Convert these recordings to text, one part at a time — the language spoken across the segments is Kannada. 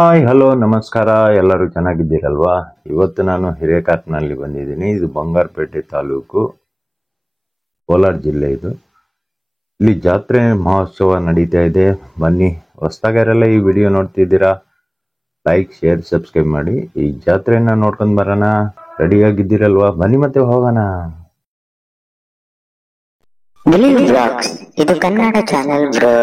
ಹಾಯ್ ಹಲೋ ನಮಸ್ಕಾರ, ಎಲ್ಲರೂ ಚೆನ್ನಾಗಿದ್ದೀರಲ್ವಾ? ಇವತ್ತು ನಾನು ಹಿರೇಕಾಟ್ನಲ್ಲಿ ಬಂದಿದ್ದೀನಿ. ಇದು ಬಂಗಾರಪೇಟೆ ತಾಲೂಕು, ಕೋಲಾರ ಜಿಲ್ಲೆ. ಇಲ್ಲಿ ಜಾತ್ರೆ ಮಹೋತ್ಸವ ನಡೀತಾ ಇದೆ. ಬನ್ನಿ, ಹೊಸದಾಗಿರಲ್ಲ ಈ ವಿಡಿಯೋ ನೋಡ್ತಿದ್ದೀರಾ, ಲೈಕ್ ಶೇರ್ ಸಬ್ಸ್ಕ್ರೈಬ್ ಮಾಡಿ. ಈ ಜಾತ್ರೆನ ನೋಡ್ಕೊಂಡು ಬರೋಣ. ರೆಡಿಯಾಗಿದ್ದೀರಲ್ವಾ? ಬನ್ನಿ ಮತ್ತೆ ಹೋಗೋಣ. ಇದು ಕನ್ನಡ ಚಾನೆಲ್ ಬ್ರೋ.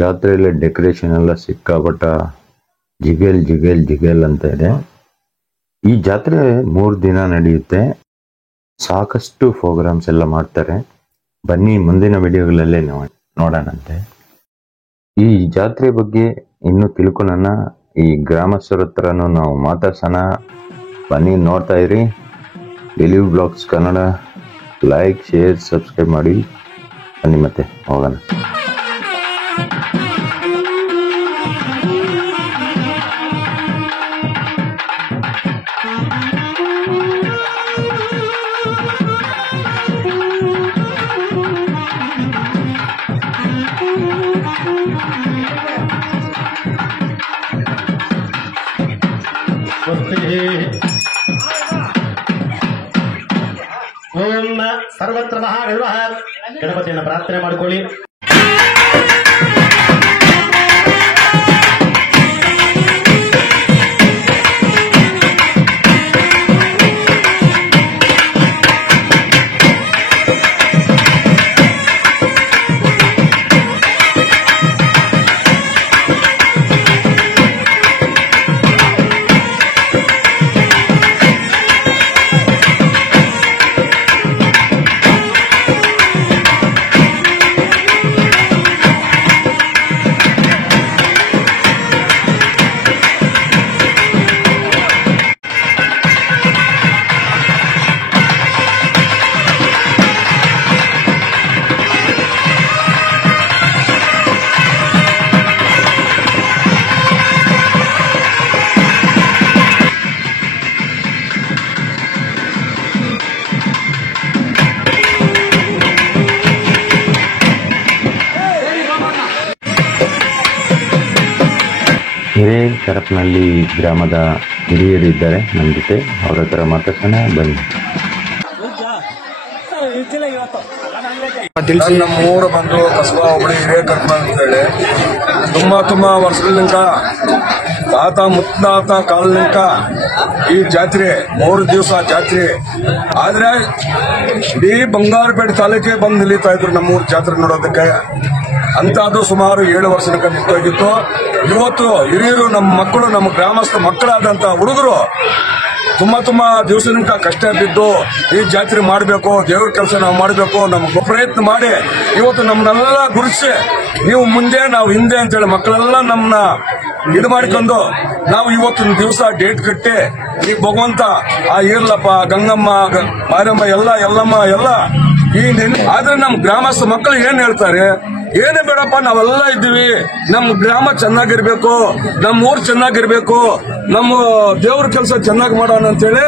ಜಾತ್ರೆಯಲ್ಲಿ ಡೆಕೋರೇಷನ್ ಎಲ್ಲ ಸಿಕ್ಕಾಪಟ್ಟ ಜಿಗೇಲ್ ಅಂತ ಇದೆ. ಈ ಜಾತ್ರೆ 3 ದಿನ ನಡೆಯುತ್ತೆ. ಸಾಕಷ್ಟು ಪ್ರೋಗ್ರಾಮ್ಸ್ ಎಲ್ಲ ಮಾಡ್ತಾರೆ. ಬನ್ನಿ, ಮುಂದಿನ ವಿಡಿಯೋಗಳಲ್ಲೇ ನೋಡೋಣಂತೆ. ಈ ಜಾತ್ರೆ ಬಗ್ಗೆ ಇನ್ನೂ ತಿಳ್ಕೊಳ್ಳೋಣ. ಈ ಗ್ರಾಮಸ್ಥರ ಹತ್ರನೂ ನಾವು ಮಾತಾಡ್ಸೋಣ. ಬನ್ನಿ, ನೋಡ್ತಾ ಇರಿ ಡೆಲಿವ್ blogs Kannada. Like share subscribe ಮಾಡಿ. ಬನ್ನಿ ಮತ್ತೆ ಹೋಗೋಣ. ಸರ್ವತ್ರ ಗಣಪತಿಯನ್ನು ಪ್ರಾರ್ಥನೆ ಮಾಡಿಕೊಳ್ಳಿ. ಹಿರೇಕರಪನಹಳ್ಳಿ ಗ್ರಾಮದ ಹಿರಿಯರಿದ್ದಾರೆ ನಮ್ಮ ಜೊತೆ, ಅವ್ರ ಹತ್ರ ಮಾತಾಡ್ಸೋಣ. ಬನ್ನಿ. ನಮ್ಮ ಊರು ಬಂದು ಕಸಬಾ ಹೋಬಳಿ ಹಿರೇಕರಪನಹಳ್ಳಿ ಅಂತೇಳಿ ತುಂಬಾ ವರ್ಷಗಳಿಂದ ತಾತ ಮುತ್ತಾತ ಕಾಲನಿಂದ ಈ ಜಾತ್ರೆ 3 ದಿವಸ ಜಾತ್ರೆ. ಆದ್ರೆ ಇಡೀ ಬಂಗಾರಪೇಟೆ ತಾಲೂಕಿಗೆ ಬಂದು ನಿಲ್ಲೀತಾ ಇದ್ರು ನಮ್ಮೂರು ಜಾತ್ರೆ ನೋಡೋದಕ್ಕೆ. ಅಂತದ್ದು ಸುಮಾರು 7 ವರ್ಷದ ನಿಂತೋಗಿತ್ತು. ಇವತ್ತು ಹಿರಿಯರು, ನಮ್ಮ ಮಕ್ಕಳು, ನಮ್ಮ ಗ್ರಾಮಸ್ಥ ಮಕ್ಕಳಾದಂತ ಹುಡುಗರು ತುಂಬಾ ದಿವಸದಿಂದ ಕಷ್ಟ ಬಿದ್ದು ಈ ಜಾತ್ರೆ ಮಾಡಬೇಕು, ದೇವ್ರ ಕೆಲಸ ನಾವು ಮಾಡಬೇಕು, ನಮ್ಗೆ ಪ್ರಯತ್ನ ಮಾಡಿ ಇವತ್ತು ನಮ್ಮನ್ನೆಲ್ಲ ಗುರುತಿಸಿ ನೀವು ಮುಂದೆ ನಾವು ಹಿಂದೆ ಅಂತೇಳಿ ಮಕ್ಕಳೆಲ್ಲ ನಮ್ಮನ್ನ ಇದು ಮಾಡಿಕೊಂಡು ನಾವು ಇವತ್ತಿನ ದಿವಸ ಡೇಟ್ ಕಟ್ಟಿ ಈ ಭಗವಂತ ಆ ಈರ್ಲಪ್ಪ, ಗಂಗಮ್ಮ, ಮಾರಮ್ಮ, ಎಲ್ಲಮ್ಮ ಎಲ್ಲ ಈ ಆದ್ರೆ ನಮ್ಮ ಗ್ರಾಮಸ್ಥ ಮಕ್ಕಳು ಏನ್ ಹೇಳ್ತಾರೆ, ಏನೇ ಬೇಡಪ್ಪ ನಾವೆಲ್ಲ ಇದ್ದೀವಿ, ನಮ್ಮ ಗ್ರಾಮ ಚೆನ್ನಾಗಿರ್ಬೇಕು, ನಮ್ಮ ಊರು ಚೆನ್ನಾಗಿರ್ಬೇಕು, ನಮ್ಮ ದೇವ್ರ ಕೆಲಸ ಚೆನ್ನಾಗಿ ಮಾಡೋಣ ಅಂತೇಳಿ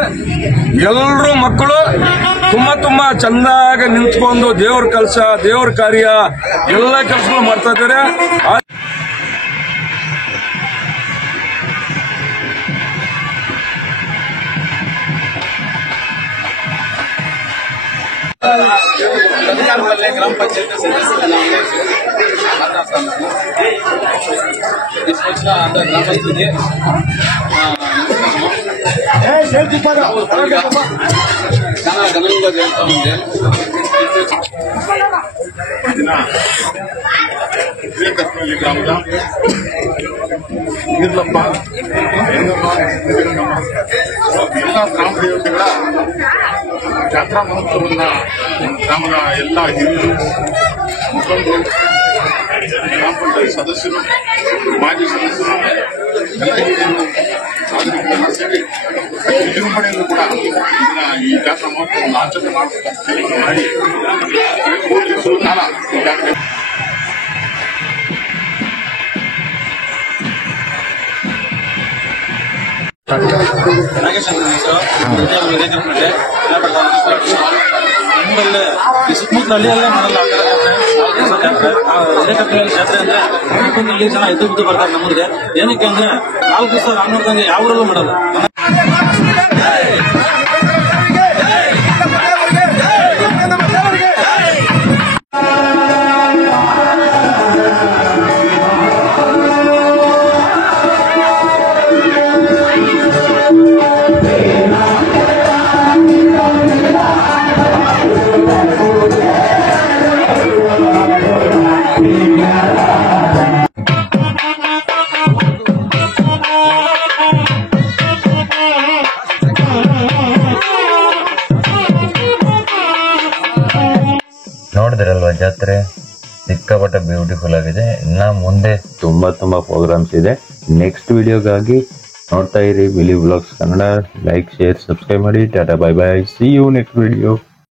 ಎಲ್ಲರೂ ಮಕ್ಕಳು ತುಂಬಾ ಚೆನ್ನಾಗಿ ನಿಂತ್ಕೊಂಡು ದೇವ್ರ ಕೆಲಸ, ದೇವ್ರ ಕಾರ್ಯ ಎಲ್ಲ ಕೆಲಸಗಳು ಮಾಡ್ತಾ ಇದ್ದಾರೆ. ಗ್ರಾಮ ಪಂಚಾಯತ್ ಸದಸ್ಯರ తీసుకొచ్చిన ఆంధ్ర గ్రామ పంచాయతీకి చాలా ఘనంగా జరుగుతూ ఉంది. ವಿವೇಕತ್ವಲ್ಲಿ ಗ್ರಾಮದ ನೀರ್ಲಪ್ಪ ಎಲ್ಲ ಗ್ರಾಮ ದೇವತೆಗಳ ಜಾತ್ರಾ ಮಹೋತ್ಸವನ್ನ ಗ್ರಾಮದ ಎಲ್ಲ ಹಿರಿಯರು ಮುಖಂಡರು ಗ್ರಾಮ ಪಂಚಾಯತ್ ಸದಸ್ಯರು ಮಾಜಿ ಸದಸ್ಯರು ಎಲ್ಲ ಹಿರಿಯರು ನಾಗರಿಕರೆಲ್ಲ ಸೇರಿ ವಿಜೃಂಭಣೆಯನ್ನು ಕೂಡ ಈ ಜಾತ್ರಾ ಮಹೋತ್ಸವವನ್ನು ಆಚರಣೆ ಮಾಡಿ 3 ದಿವಸಗಳ ಕಾಲ ಈಗಾಗಲೇ ನಾಗೇಶ್ ಅಂತ ಹೆಸರು ರೇಜರ್ಪೇಟೆ ನಮ್ಮಲ್ಲೇ ಈ ಸುತ್ತಮುತ್ತ ಹಳ್ಳಿಯಲ್ಲೇ ಮಾಡಲ್ಲ ಹಿರೇಕಟ್ಟೆಯಲ್ಲಿ ಜಾತ್ರೆ ಅಂದ್ರೆ ಇಲ್ಲಿ ಜನ ಎದ್ದು ಬರ್ತಾರೆ ನಮ್ಮೂರಿಗೆ. ಏನಕ್ಕೆ ಅಂದ್ರೆ 4 ದಿವಸ ರಾಮನವರಂಗೆ ಯಾವ ಊರಲ್ಲೂ ಮಾಡಲ್ಲ. ನೋಡಿದ್ರಲ್ವಾ ಜಾತ್ರೆ ಸಿಕ್ಕಾಪಟ್ಟೆ ಬ್ಯೂಟಿಫುಲ್ ಆಗಿದೆ. ಇನ್ನ ಮುಂದೆ ತುಂಬಾ ಪ್ರೋಗ್ರಾಮ್ಸ್ ಇದೆ. ನೆಕ್ಸ್ಟ್ ವಿಡಿಯೋಗಾಗಿ ನೋಡ್ತಾ ಇರಿ ಬಿಲಿ vlogs Kannada. Like, share, subscribe ಮಾಡಿ. Tata, bye bye. See you next video.